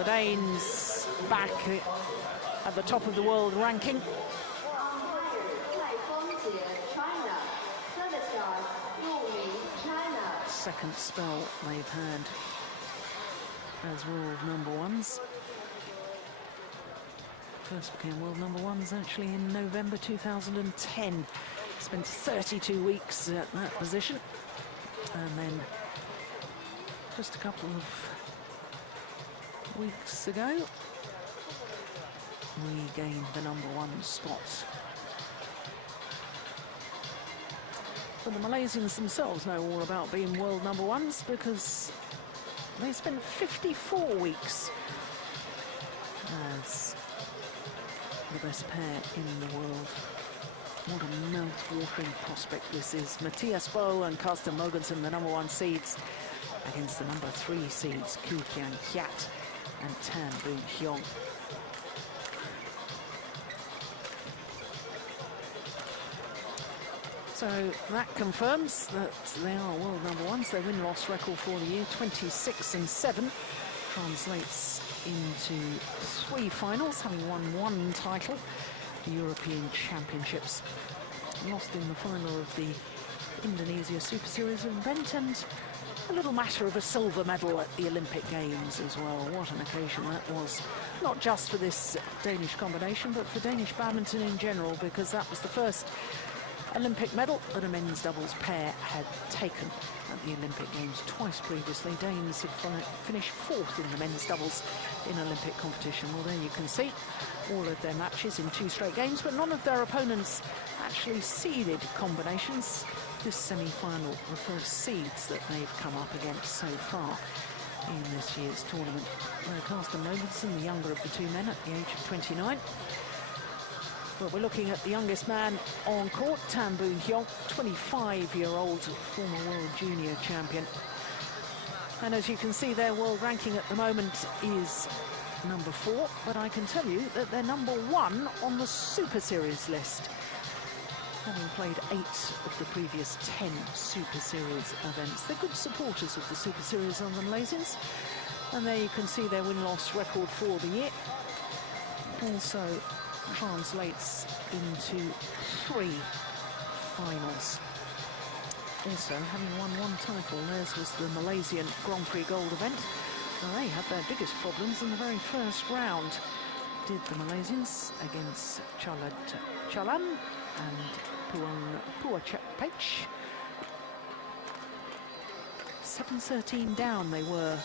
the Danes back at the top of the world ranking. Second spell they've had as world number ones. First became world number ones actually in November 2010. Spent 32 weeks at that position, and then just a couple of weeks ago we gained the number one spot. But the Malaysians themselves know all about being world number ones, because they spent 54 weeks as the best pair in the world. What a mouth-watering prospect this is. Mathias M.Boe and Carsten Mogensen, the number one seeds, against the number three seeds, Kian, Keat and Boon, Heong. So that confirms that they are world number ones. Their win-loss record for the year, 26-7, translates into 3 finals, having won 1 title, the European Championships. Lost in the final of the Indonesia Super Series event, and a little matter of a silver medal at the Olympic Games as well. What an occasion that was, not just for this Danish combination, but for Danish badminton in general, because that was the first Olympic medal that a men's doubles pair had taken at the Olympic Games. Twice previously, Danes had finished 4th in the men's doubles in Olympic competition. Well, there you can see all of their matches in 2 straight games, but none of their opponents actually seeded combinations. This semi-final, the first seeds that they've come up against so far in this year's tournament. Carsten Mogensen, the younger of the 2 men, at the age of 29. But we're looking at the youngest man on court, Boon Heong, 25-year-old former world junior champion. And as you can see, their world ranking at the moment is number 4, but I can tell you that they're number 1 on the Super Series list, having played 8 of the previous 10 Super Series events. They're good supporters of the Super Series on the Malaysians, and there you can see their win-loss record for the year. Also translates into 3 finals. Also, having won 1 title, theirs was the Malaysian Grand Prix Gold event. Now, they had their biggest problems in the very first round, did the Malaysians, against Chalan and Puachapech. 7-13 down they were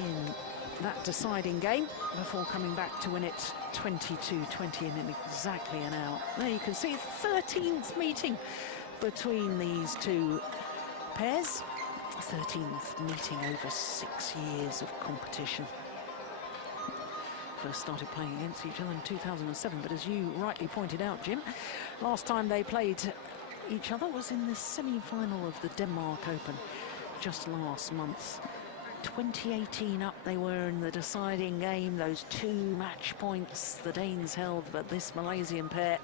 in that deciding game before coming back to win it 22-20 in exactly an hour. There you can see 13th meeting between these 2 pairs. 13th meeting over 6 years of competition. First started playing against each other in 2007, but as you rightly pointed out, Jim, last time they played each other was in the semi-final of the Denmark Open just last month. 2018 up they were in the deciding game, those 2 match points the Danes held, but this Malaysian pair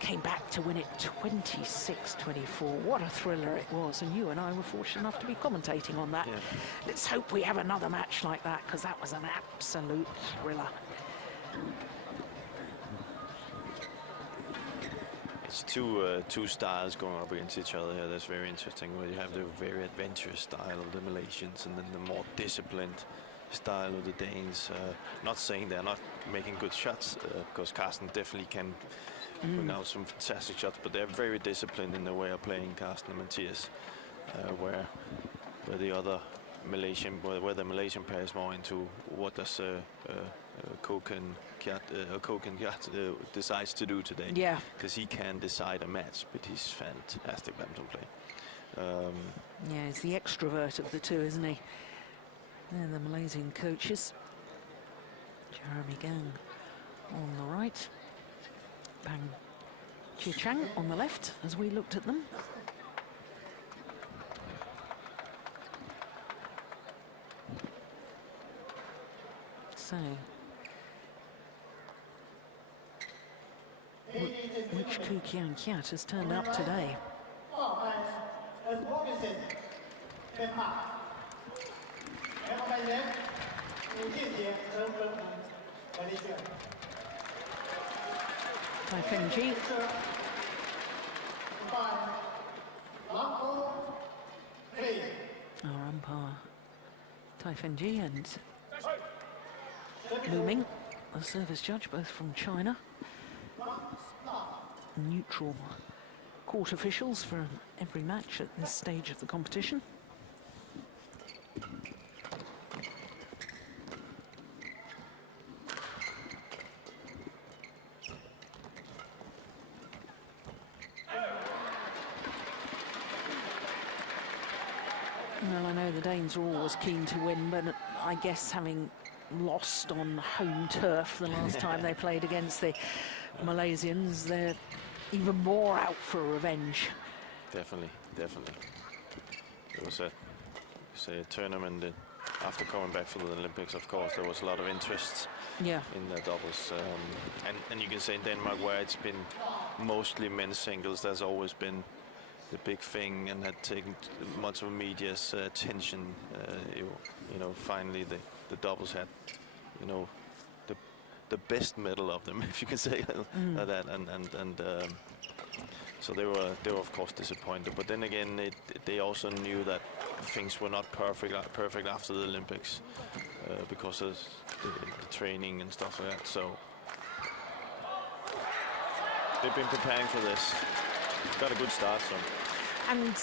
came back to win it 26-24. What a thriller it was, and you and I were fortunate enough to be commentating on that. Yeah. Let's hope we have another match like that, because that was an absolute thriller. It's two styles going up against each other here. That's very interesting. Where you have the very adventurous style of the Malaysians, and then the more disciplined style of the Danes. Not saying they're not making good shots, because Carsten definitely can bring out some fantastic shots, but they're very disciplined in the way of playing, Carsten and Mathias, where the other Malaysian, where the Malaysian pair is more into what does Keat decides to do today. Yeah. Because he can decide a match, but he's fantastic badminton player. Yeah, he's the extrovert of the 2, isn't he? They're the Malaysian coaches. Jeremy Gang on the right. Bang Chichang on the left, as we looked at them. So, which Kian Keat has turned up today? Taifeng-ji. Our umpire Taifeng-ji and Li-NIng, the service judge, both from China. Neutral court officials for every match at this stage of the competition. Well, I know the Danes are always keen to win, but I guess having lost on home turf the last time they played against the Malaysians, they're even more out for revenge. Definitely, definitely. It was a tournament after coming back from the Olympics. Of course, there was a lot of interest in the doubles, and you can say in Denmark, where it's been mostly men's singles, there's always been the big thing and had taken much of media's attention. You know, finally the doubles had, you know, the best medal of them, if you can say like that, and so they were of course disappointed. But then again, they also knew that things were not perfect after the Olympics because of the training and stuff like that. So they've been preparing for this. Got a good start, so. And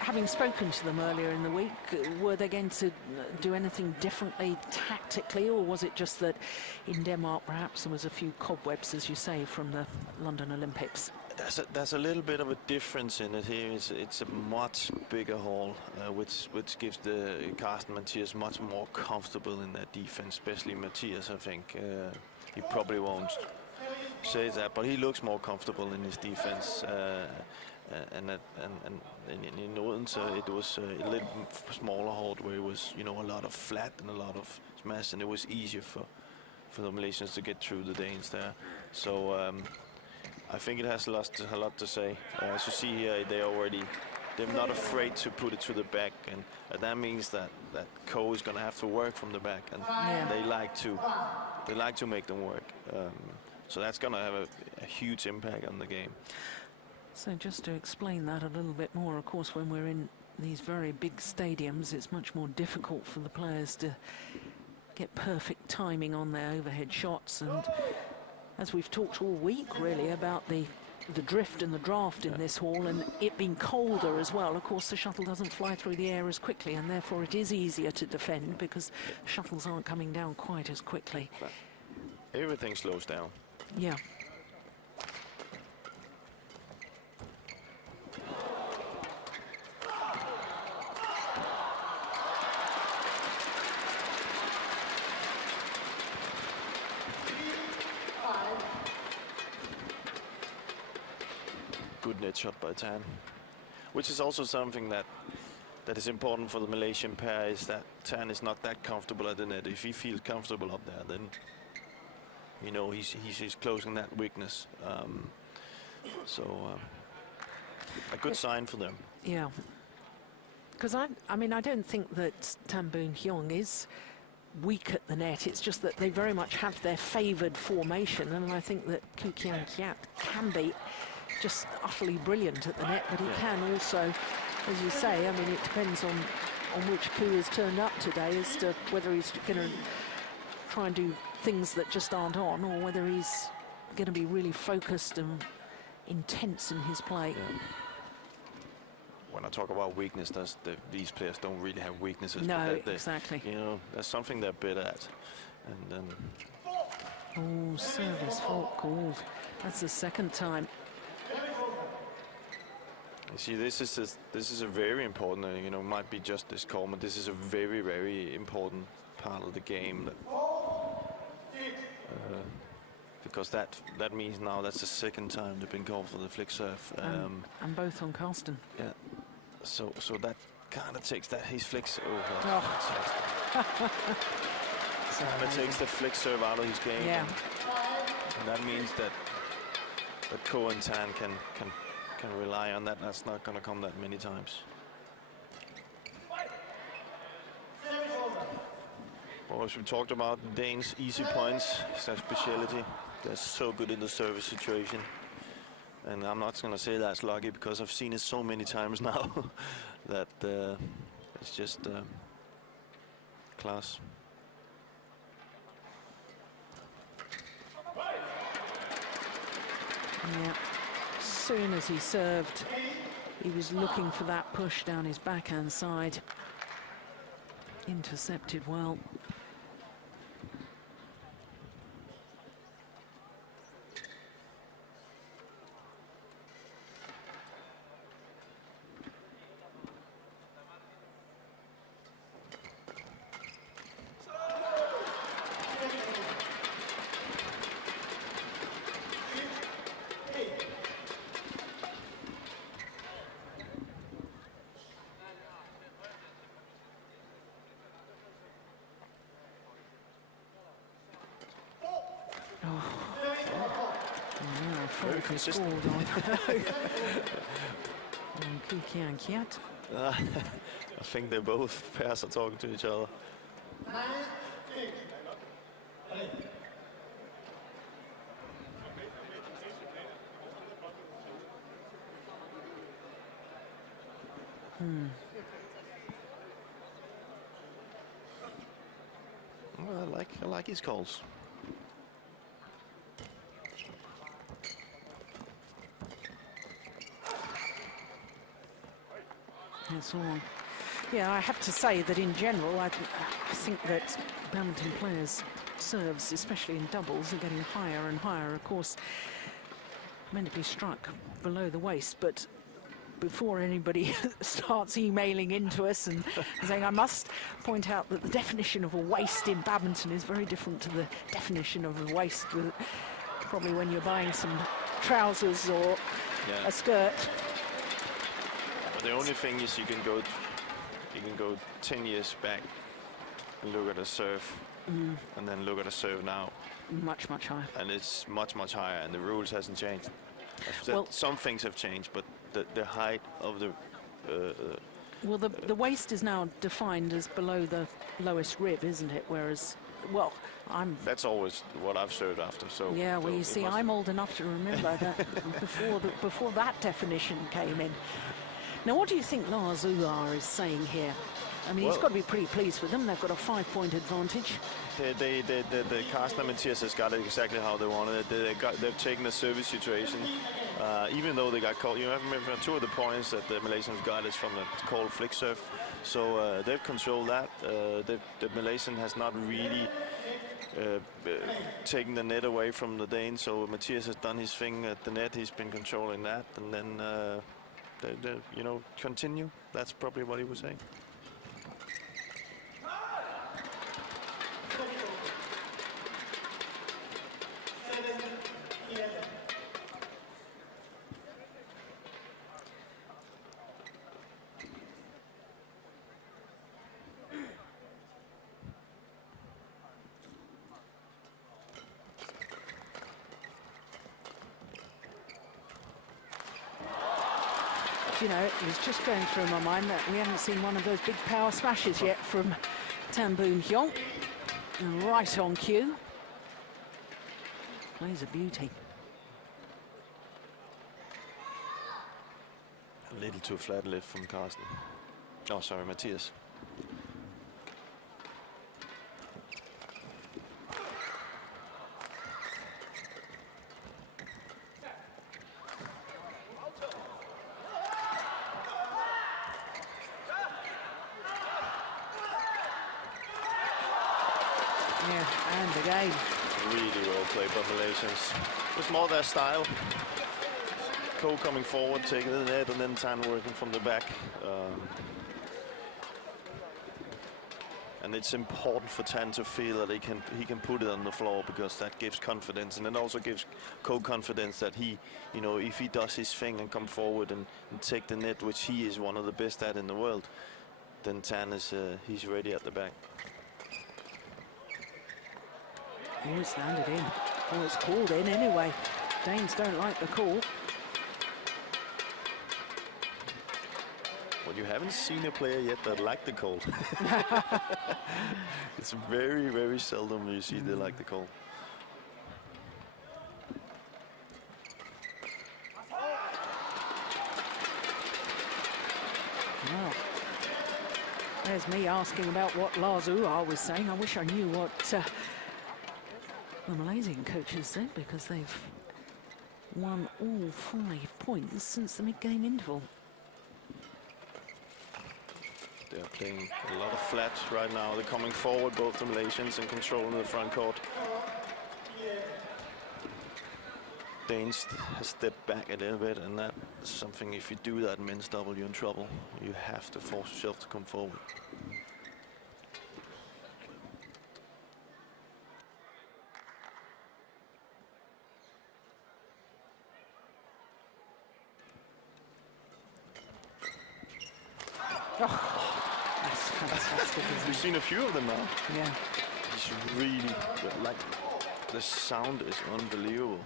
having spoken to them earlier in the week, were they going to do anything differently tactically, or was it just that in Denmark perhaps there was a few cobwebs, as you say, from the London Olympics? There's a little bit of a difference in it here. It's a much bigger hall, which gives the Carsten Mathias much more comfortable in their defense, especially Mathias. I think he probably won't say that, but he looks more comfortable in his defense. And in Odense, it was a little smaller hall where it was, you know, a lot of flat and a lot of smash, and it was easier for the Malaysians to get through the Danes there. So I think it has a lot to say. As you see here, they're not afraid to put it to the back, and that means that Ko is going to have to work from the back, and they like to make them work. So that's going to have a huge impact on the game. So just to explain that a little bit more, of course, when we're in these very big stadiums, it's much more difficult for the players to get perfect timing on their overhead shots. And as we've talked all week, really, about the drift and the draft in this hall, and it being colder as well, of course, the shuttle doesn't fly through the air as quickly, and therefore it is easier to defend because shuttles aren't coming down quite as quickly. Everything slows down. Yeah. Good net shot by Tan, which is also something that is important for the Malaysian pair, is that Tan is not that comfortable at the net. If he feels comfortable up there, then you know he's closing that weakness. So a good sign for them. Yeah, because I mean, I don't think that Boon Heong is weak at the net. It's just that they very much have their favoured formation, and I think that Kian Keat can be just utterly brilliant at the net, but he can also, as you say, I mean, it depends on which coup has turned up today as to whether he's going to try and do things that just aren't on, or whether he's going to be really focused and intense in his play. Yeah. When I talk about weakness, these players don't really have weaknesses. No, exactly. You know, there's something they're better at. And oh, service fault called. That's the second time. You see, this is a very important, you know, might be just this call, but this is a very, very important part of the game. That, because that means now that's the second time they've been called for the flick serve. And both on Carsten. Yeah. So that kind of takes that his flick serve. That takes the flick serve out of his game. Yeah. And that means that Ko and Tan can rely on that. That's not going to come that many times. Well, as we talked about, Danes' easy points is their speciality. They're so good in the service situation. And I'm not going to say that's lucky because I've seen it so many times now that it's just class. Yeah. As soon as he served, he was looking for that push down his backhand side. Intercepted well. Very consistent. Kian and Keat. I think they both pairs are talking to each other. Well, I like his calls. That's all. Yeah, I have to say that in general, I think that badminton players' serves, especially in doubles, are getting higher and higher. Of course, meant to be struck below the waist, but before anybody starts emailing into us and saying, I must point out that the definition of a waist in badminton is very different to the definition of a waist with probably when you're buying some trousers or a skirt. The only thing is you can go 10 years back and look at a serve and then look at a serve now. Much higher. And it's much higher, and the rules hasn't changed. Well, some things have changed, but the height of the well, the waist is now defined as below the lowest rib, isn't it? Whereas, well, that's always what I've served after. So yeah, well, you see, I'm old enough to remember that before that definition came in. Now, what do you think Lars Ular is saying here? I mean, he's got to be pretty pleased with them. They've got a 5-point advantage. The Carsten and Mathias has got it exactly how they wanted it. They've taken the service situation, even though they got called. You remember 2 of the points that the Malaysians got is from the called flick serve. So they've controlled that. The Malaysian has not really taken the net away from the Danes. So Mathias has done his thing at the net. He's been controlling that, and then you know, continue. That's probably what he was saying. You know, it was just going through my mind that we haven't seen one of those big power smashes yet from Boon Heong. And right on cue. Plays a beauty. A little too flat lift from Carsten. Oh, sorry, Mathias. Really well played by Malaysians. It's more their style. Ko coming forward, taking the net, and then Tan working from the back. And it's important for Tan to feel that he can put it on the floor, because that gives confidence, and it also gives Ko confidence that he, you know, if he does his thing and come forward and take the net, which he is one of the best at in the world, then Tan is he's ready at the back. Oh, it's landed in. Oh, it's called in anyway. Danes don't like the call. Well, You haven't seen a player yet that liked the cold. It's very, very seldom you see they like the cold. Well, there's me asking about what Lars Uhre was saying. I wish I knew what the Malaysian coaches said, because they've won all 5 points since the mid-game interval. They're playing a lot of flat right now. They're coming forward, both the Malaysians, and controlling the front court. Danes has stepped back a little bit, and that's something, if you do that in men's double, you're in trouble. You have to force yourself to come forward. That's fantastic, isn't You've seen a few of them now. Yeah. It's really, like, the sound is unbelievable.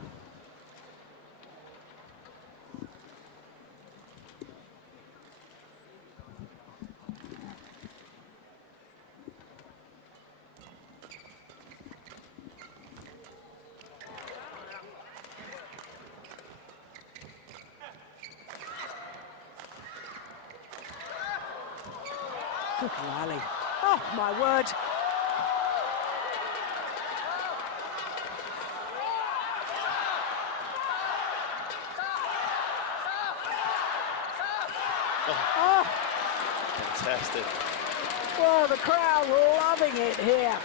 Good rally. Oh, my word. Oh. Fantastic. Well, the crowd loving it here.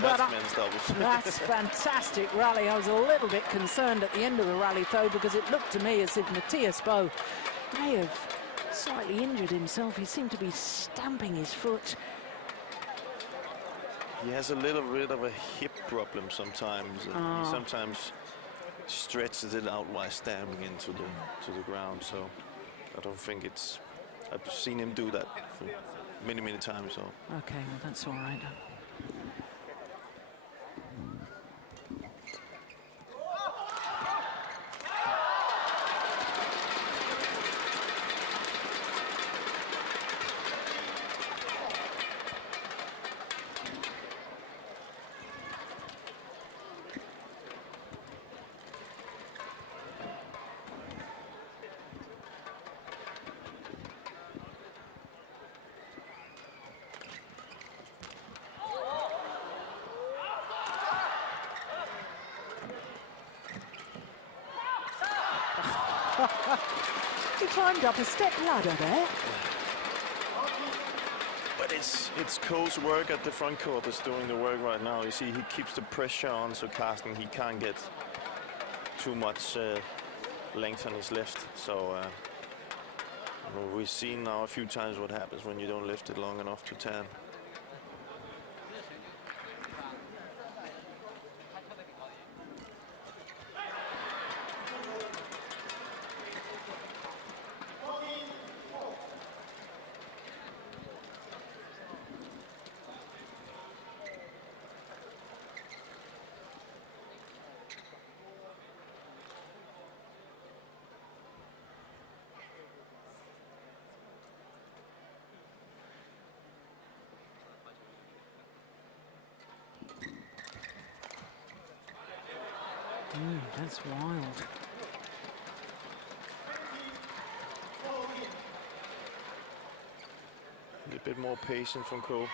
That's men's doubles. That's fantastic rally. I was a little bit concerned at the end of the rally, though, because it looked to me as if M.Boe may have slightly injured himself. He seemed to be stamping his foot. He has a little bit of a hip problem sometimes. He sometimes stretches it out while stamping into the ground. So I don't think it's. I've seen him do that for many, many times. So Okay, well, that's all right. He climbed up a step ladder there. But it's Cole's work at the front court that's doing the work right now. You see, he keeps the pressure on, so Carsten, he can't get too much length on his lift. So we've seen now a few times what happens when you don't lift it long enough to 10. That's wild. A bit more patient from Cole.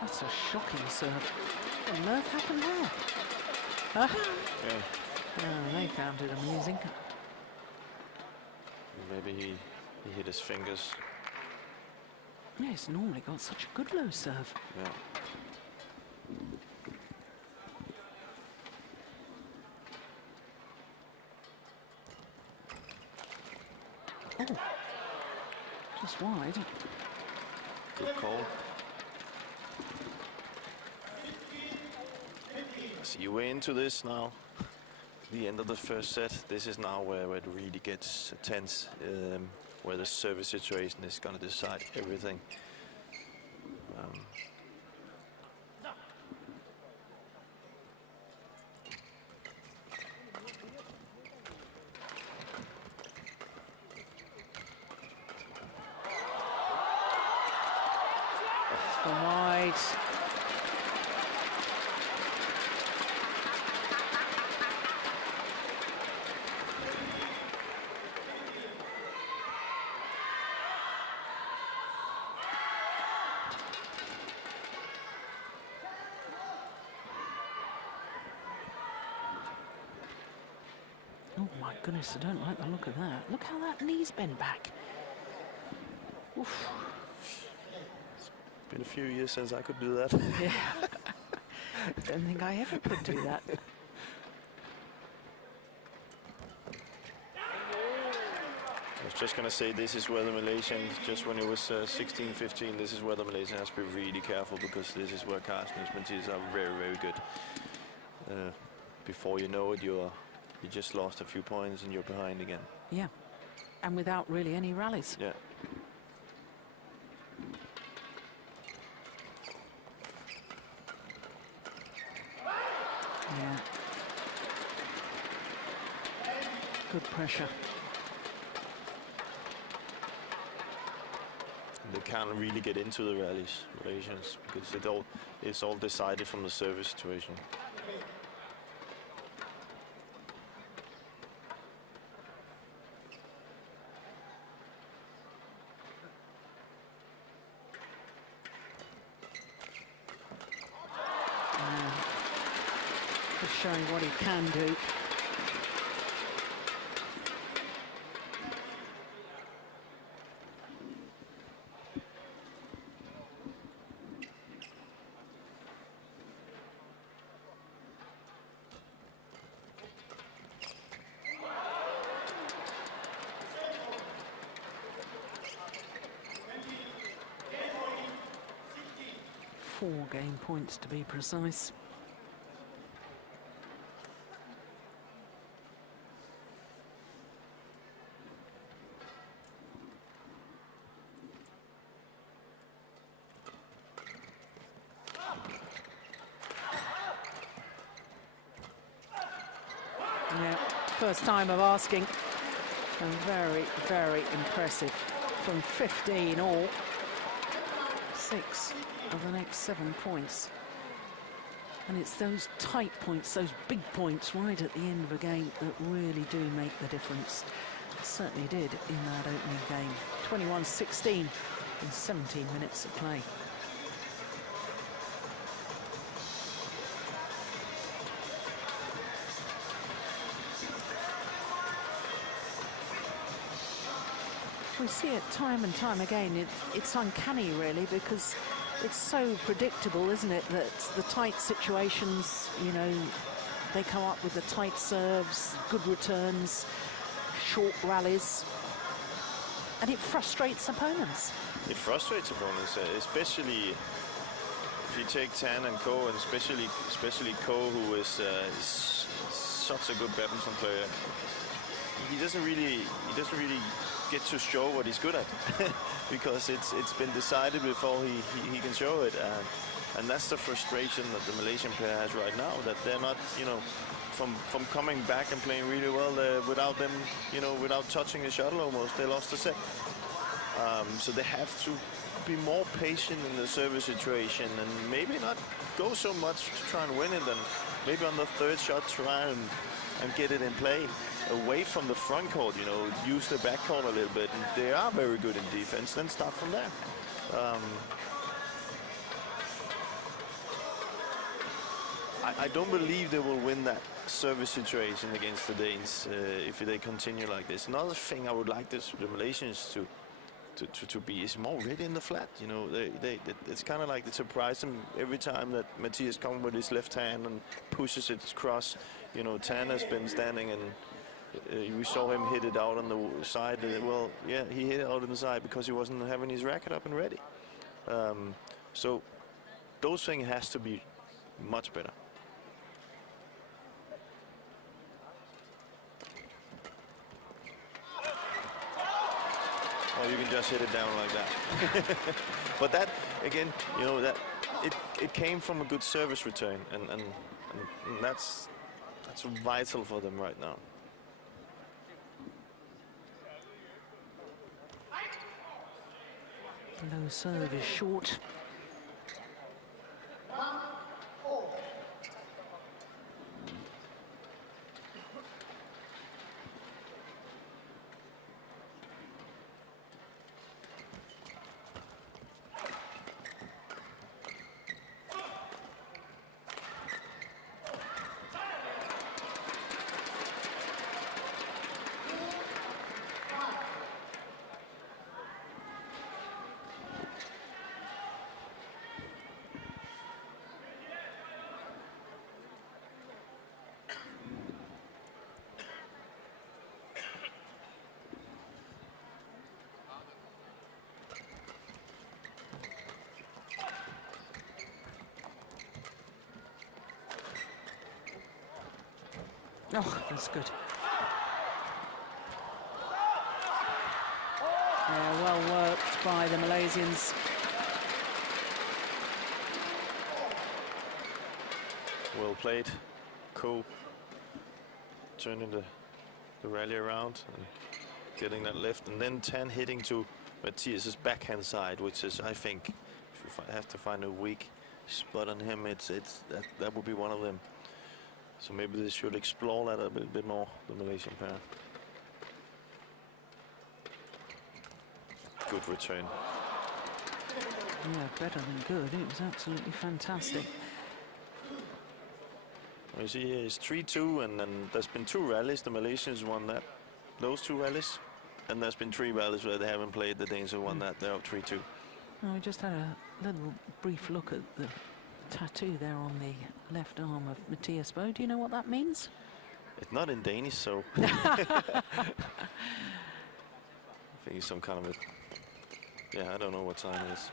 That's a shocking serve. What on earth happened there? Huh? Yeah. Oh, they found it amusing. Maybe he hit his fingers. Yeah, he's normally got such a good low serve. Yeah. Oh, just wide. Good call. See, we're into this now. The end of the first set. This is now where it really gets tense, where the service situation is going to decide everything. Wide. Oh my goodness, I don't like the look of that. Look how that knee's bent back. Oof. Been a few years since I could do that. Yeah. Don't think I ever could do that. I was just going to say, this is where the Malaysian, just when it was 16, 15, this is where the Malaysian has to be really careful, because this is where Carsten and Mathias are very, very good. Before you know it, you just lost a few points and you're behind again. Yeah, and without really any rallies. Yeah. Yeah. Good pressure. They can't really get into the rallies, Malaysians, because it's all decided from the service situation. Just showing what he can do. Four game points to be precise. Yeah, first time of asking, and very, very impressive. From 15 all, 6 of the next 7 points. And it's those tight points, those big points right at the end of a game that really do make the difference. It certainly did in that opening game. 21-16 in 17 minutes of play. We see it time and time again. It's uncanny, really, because it's so predictable, isn't it, that the tight situations, you know, they come up with the tight serves, good returns, short rallies, and it frustrates opponents. It frustrates opponents, especially if you take Tan and Ko, and especially Ko, who is such a good badminton player. He doesn't really get to show what he's good at because it's been decided before he can show it, and that's the frustration that the Malaysian player has right now, that they're not, you know, from coming back and playing really well, without them, you know, without touching the shuttle almost, they lost the set. So they have to be more patient in the service situation and maybe not go so much to try and win it, and maybe on the third shot try and get it in play away from the front court, you know, use the back court a little bit, and they are very good in defense, then start from there. I don't believe they will win that service situation against the Danes if they continue like this. Another thing I would like the Malaysians to be is more ready in the flat. You know, it's kind of like they surprise them every time that Mathias comes with his left hand and pushes it across. You know, Tan has been standing and we saw him hit it out on the side. Well, yeah, he hit it out on the side because he wasn't having his racket up and ready. So those things has to be much better. just hit it down like that. But that, again, you know, that it came from a good service return, and that's vital for them right now. Low serve is short. Oh, that's good. Yeah, well worked by the Malaysians. Well played. Cool. Turning the rally around and getting that left, and then 10 hitting to Mathias's backhand side, which is, I think, if you have to find a weak spot on him, that would be one of them. So maybe they should explore that a bit more, the Malaysian pair. Good return. Yeah, better than good. It was absolutely fantastic. Well, you see here it's 3-2, and then there's been 2 rallies. The Malaysians won those 2 rallies, and there's been 3 rallies where they haven't played. The Danes have won that. They're up 3-2. Oh, we just had a little brief look at the tattoo there on the left arm of Mathias Boe. Do you know what that means? It's not in Danish, so I think it's some kind of a, yeah, I don't know what sign it is.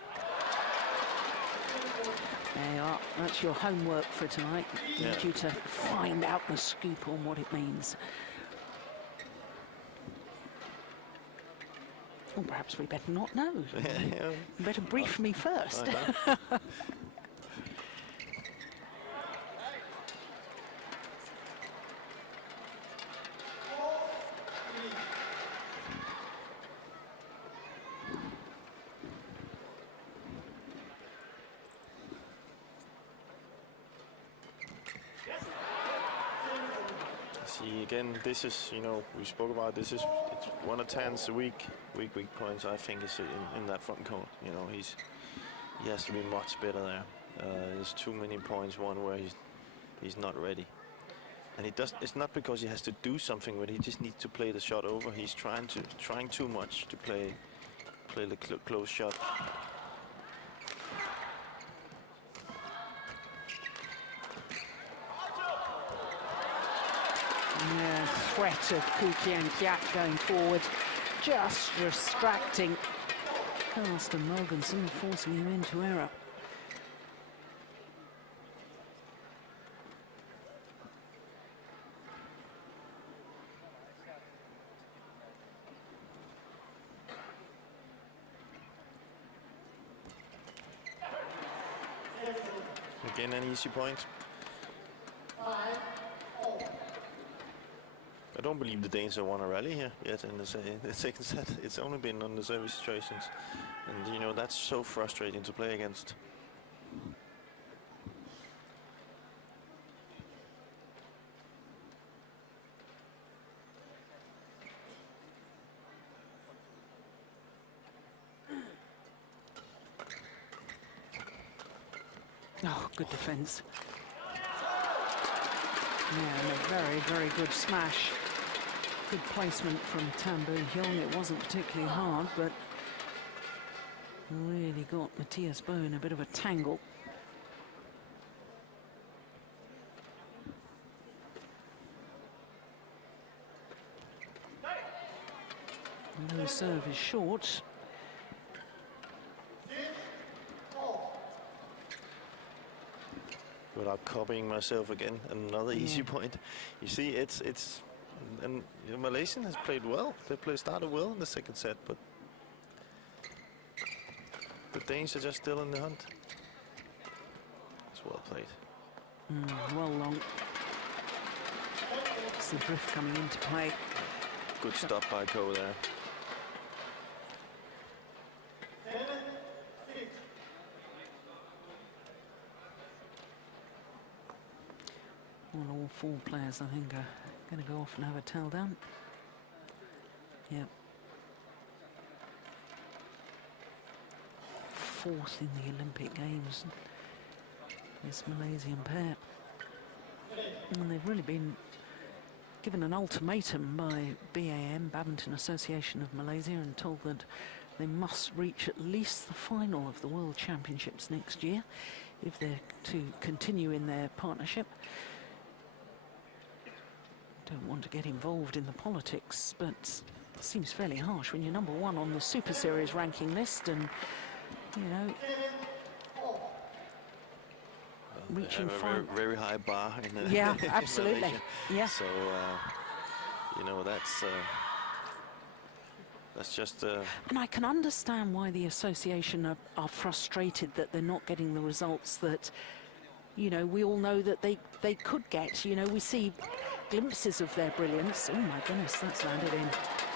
There you are. That's your homework for tonight. I need you to find out the scoop on what it means. Well, perhaps we better not know. You better brief me first. See, again, this is, you know, we spoke about this, it's 1 of 10s a weak points, I think, is in that front court. You know, he has to be much better there. There's too many points, one where he's not ready. And it's not because he has to do something, but he just needs to play the shot over. He's trying too much to play the close shot. Yeah, threat of Kian and Keat going forward, just distracting Carsten Mogensen, forcing him into error. Again, an easy point. I don't believe the Danes have won a rally here yet in the second set. It's only been on the service situations. And, you know, that's so frustrating to play against. Oh, good defense. Yeah, and a very, very good smash. Good placement from M.Boe Heong. It wasn't particularly hard, but really got Mathias Boe in a bit of a tangle. No serve is short. Without copying myself again, another easy point. You see, and Malaysian has played well. They started well in the second set, but The Danes are just still in the hunt. It's well played. Well long. It's the drift coming into play. Good stop by Ko there. Well, all 4 players, I think, are going to go off and have a towel down. Yep. 4th in the Olympic Games, this Malaysian pair. And they've really been given an ultimatum by BAM, Badminton Association of Malaysia, and told that they must reach at least the final of the World Championships next year if they're to continue in their partnership. Don't want to get involved in the politics, but it seems fairly harsh when you're #1 on the Super Series ranking list, and you know, reaching a very high bar in yeah, absolutely. Yeah. So you know, that's just. And I can understand why the association are frustrated that they're not getting the results that, you know, we all know that they could get. You know, we see glimpses of their brilliance. Oh my goodness, that's landed in.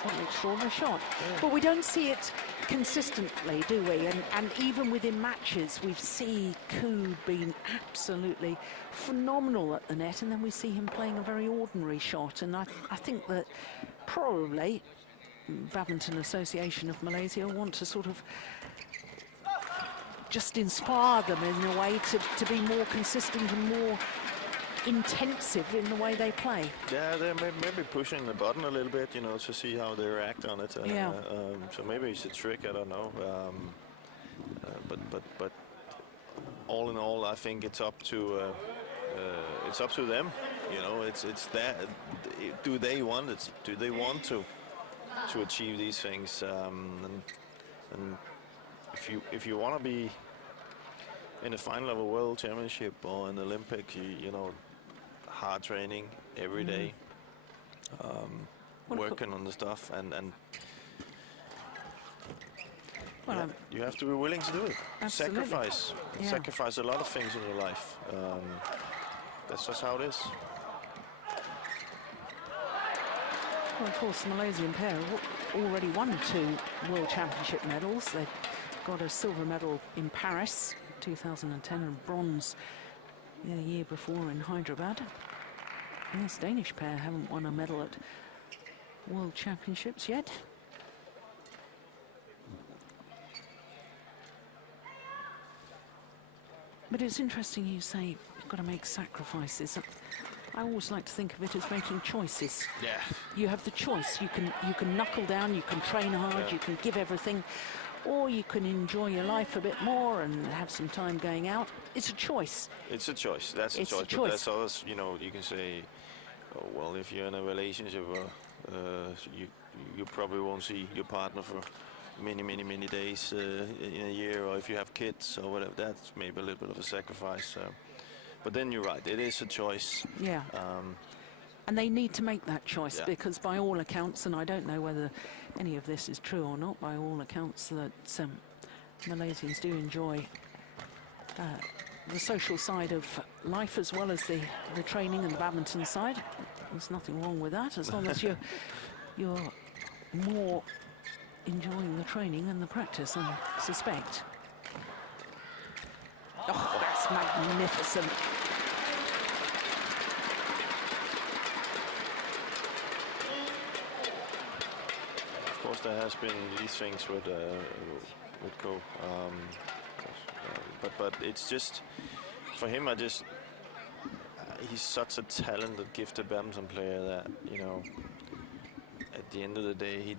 What an extraordinary shot. Yeah. But we don't see it consistently, do we? And even within matches, we see Keat being absolutely phenomenal at the net, and then we see him playing a very ordinary shot. And I think that probably Badminton Association of Malaysia want to sort of just inspire them in a way to be more consistent and more intensive in the way they play. Yeah, they're maybe pushing the button a little bit, you know, to see how they react on it. Yeah. So maybe it's a trick, I don't know. But all in all, I think it's up to them. You know, it's that. Do they want it? Do they want to achieve these things? And if you want to be in the final of a World Championship or an Olympic, you know, hard training every day, working on the stuff, and well, you have to be willing to do it. Absolutely. Sacrifice a lot of things in your life. That's just how it is. Well, of course, the Malaysian pair have already won 2 World Championship medals. They got a silver medal in Paris 2010 and bronze the year before in Hyderabad. And this Danish pair haven't won a medal at World Championships yet. But it's interesting you say you've got to make sacrifices. I always like to think of it as making choices. Yeah. You have the choice. You can knuckle down, you can train hard, you can give everything, or you can enjoy your life a bit more and have some time going out. It's a choice. It's a choice. That's a choice. But that's always, you know, you can say, oh, well, if you're in a relationship, you probably won't see your partner for many days in a year, or if you have kids or whatever, that's maybe a little bit of a sacrifice. But then you're right, it is a choice. Yeah. And they need to make that choice because by all accounts, and I don't know whether any of this is true or not, by all accounts that Malaysians do enjoy the social side of life as well as the training and the badminton side. There's nothing wrong with that as long as you're more enjoying the training and the practice, I suspect. Oh, that's magnificent. Of course, there has been these things with Ko, but it's just for him. He's such a talented, gifted badminton player that, you know, at the end of the day,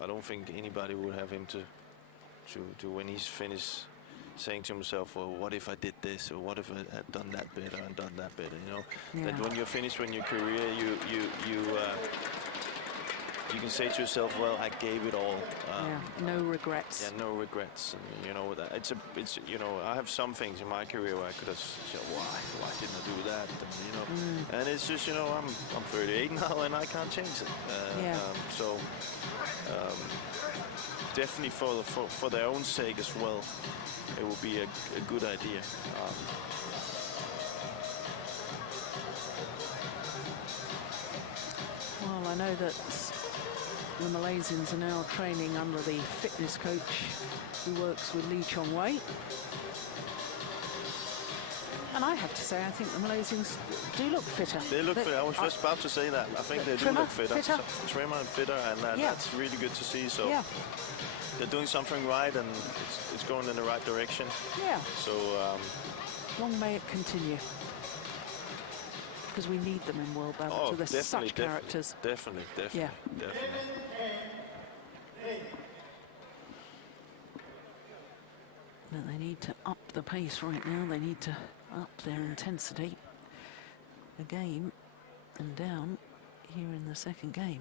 I don't think anybody would have him to when he's finished saying to himself, well, what if I did this, or what if I had done that better and done that better, you know? Yeah. That when you're finished with your career, you can say to yourself, well, I gave it all. No regrets. Yeah, no regrets. And, you know, it's you know, I have some things in my career where I could have said, why didn't I do that? And, you know, and it's just, you know, I'm 38 now and I can't change it. definitely for their own sake as well, it would be a good idea. Well, I know that the Malaysians are now training under the fitness coach who works with Li-Wei. And I have to say, I think the Malaysians do look fitter. They look fitter. I was just about to say that. I think they do look fitter. Trimmer and fitter, and that's really good to see. So they're doing something right, and it's going in the right direction. Yeah. So long may it continue, because we need them in World Badminton. Oh, They're such characters. Definitely. Yeah. Definitely. But they need to up the pace right now. They need to up their intensity again and down here in the second game.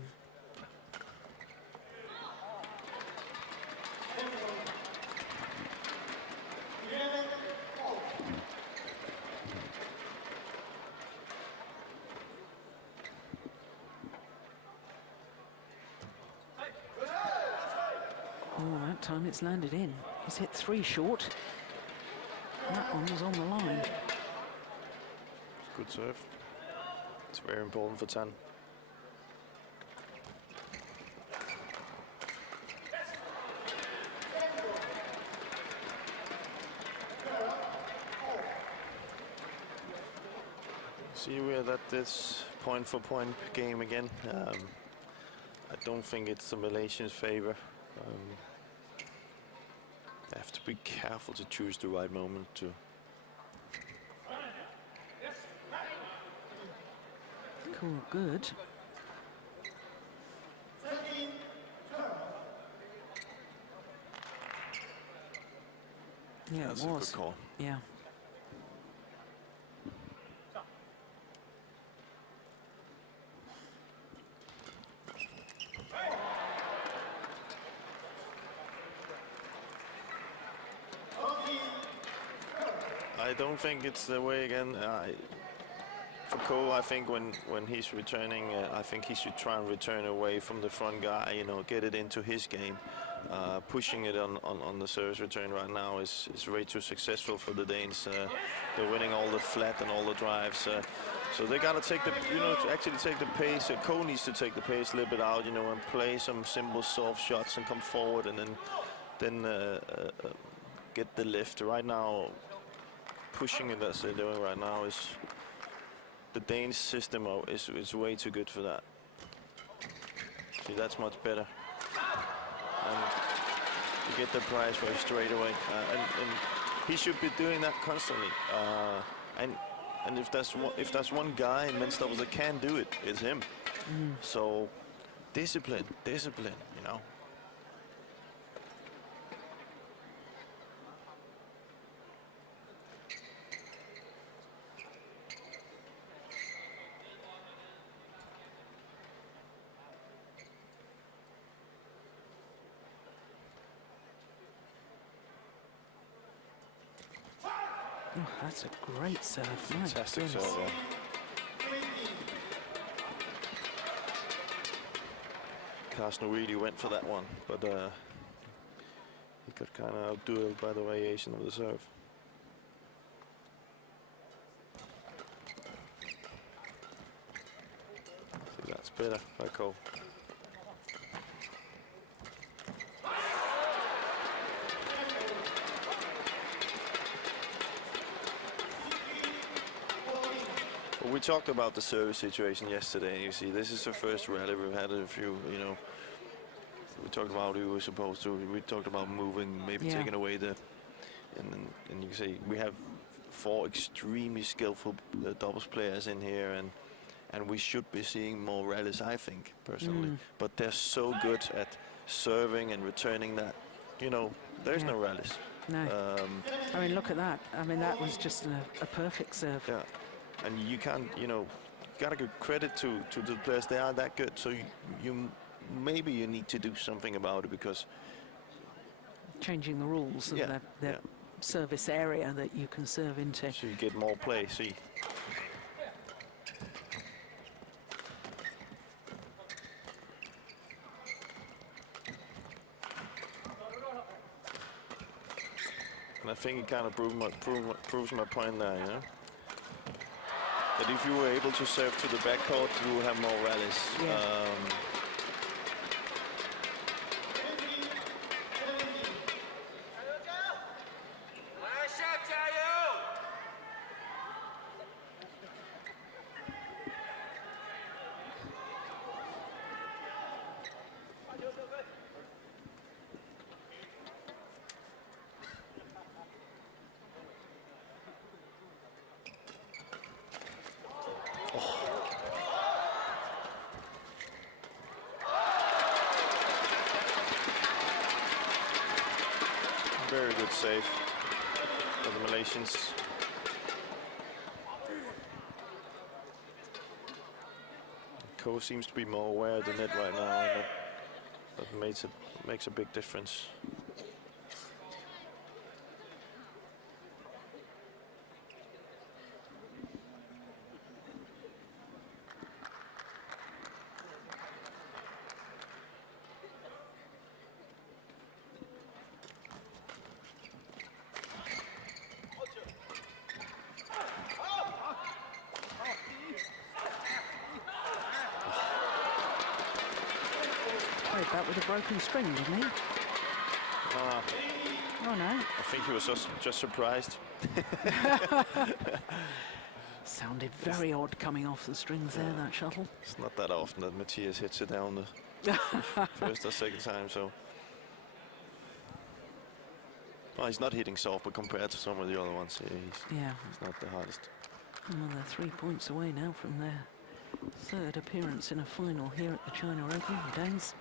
Oh, that time it's landed in. He's hit 3 short. That one was on the line. Good serve. It's very important for 10. See, we're at this point-for-point game again. I don't think it's the Malaysians' favor. They have to be careful to choose the right moment to. Cool, good. Yeah, That's it was. A good call. Yeah. I don't think it's the way again. For Ko, I think when he's returning, I think he should try and return away from the front guy, you know, get it into his game. Pushing it on the service return right now is way too successful for the Danes. They're winning all the flat and all the drives. So they got to take the, you know, to actually take the pace. Ko needs to take the pace a little bit out, you know, and play some simple soft shots and come forward and then get the lift. Right now, pushing it as they're doing right now is the Danes system is way too good for that. See, that's much better. And you get the prize right straight away. And he should be doing that constantly. And if there's one guy in men's doubles that can do it, it's him. So discipline, you know. Oh, that's a great serve. Fantastic serve. Carsten really went for that one, but he got kind of outdueled by the variation of the serve. See, that's better by Ko. We talked about the service situation yesterday. You see, this is the first rally we've had a few, you know. We talked about we were supposed to. We talked about moving, maybe taking away the. And you can say we have 4 extremely skillful doubles players in here, and we should be seeing more rallies, I think, personally. But they're so good at serving and returning that, you know, there's no rallies. No. I mean, look at that. I mean, that was just a perfect serve. Yeah. And you can't, you know, gotta give credit to the players. They are that good. So you maybe you need to do something about it, because changing the rules of the service area that you can serve into. So you get more play. See. I think it kind of proves my point there, you know? That if you were able to serve to the backcourt, you will have more rallies. Yeah. Very good save for the Malaysians. Ko seems to be more aware of the net right now, and that makes a big difference. Played that with a broken string, didn't he? Oh no. I think he was just surprised. Sounded very odd coming off the strings there, that shuttle. It's not that often that Mathias hits it down the first or second time, so. Well, he's not hitting soft, but compared to some of the other ones, he's not the hardest. Well, they're 3 points away now from their third appearance in a final here at the China Open, the Danes.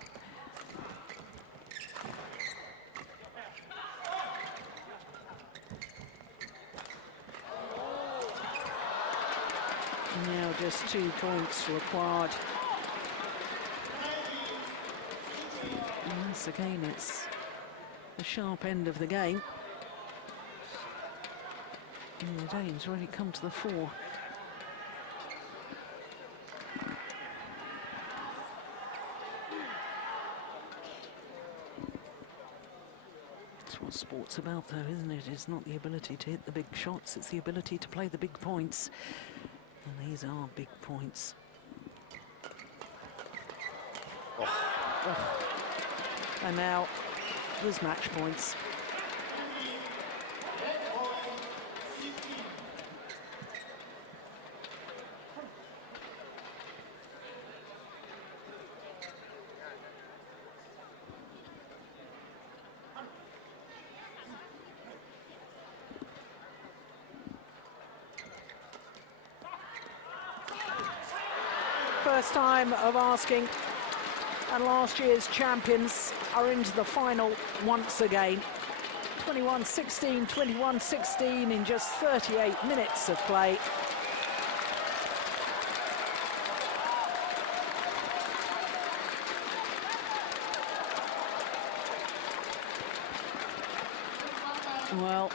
Now just 2 points required. And once again, it's the sharp end of the game. And the Danes really come to the fore. That's what sport's about, though, isn't it? It's not the ability to hit the big shots, it's the ability to play the big points. And these are big points. And now there's match points. First time of asking, and last year's champions are into the final once again. 21-16, 21-16 in just 38 minutes of play. Well,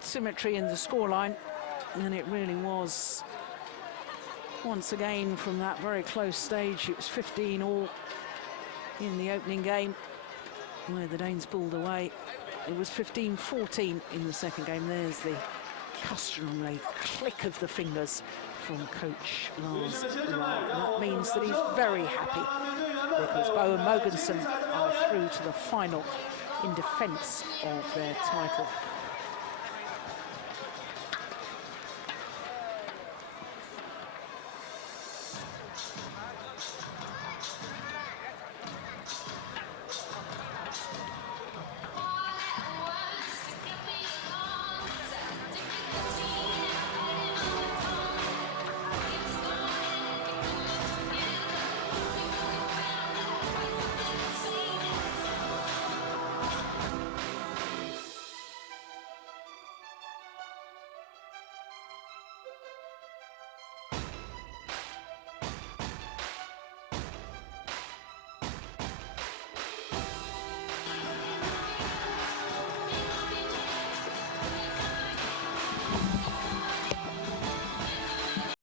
symmetry in the scoreline, and it really was once again from that very close stage. It was 15-all in the opening game where the Danes pulled away. It was 15-14 in the second game. There's the customary click of the fingers from coach Lars. That means that he's very happy because M.Boe and Mogensen are through to the final in defence of their title.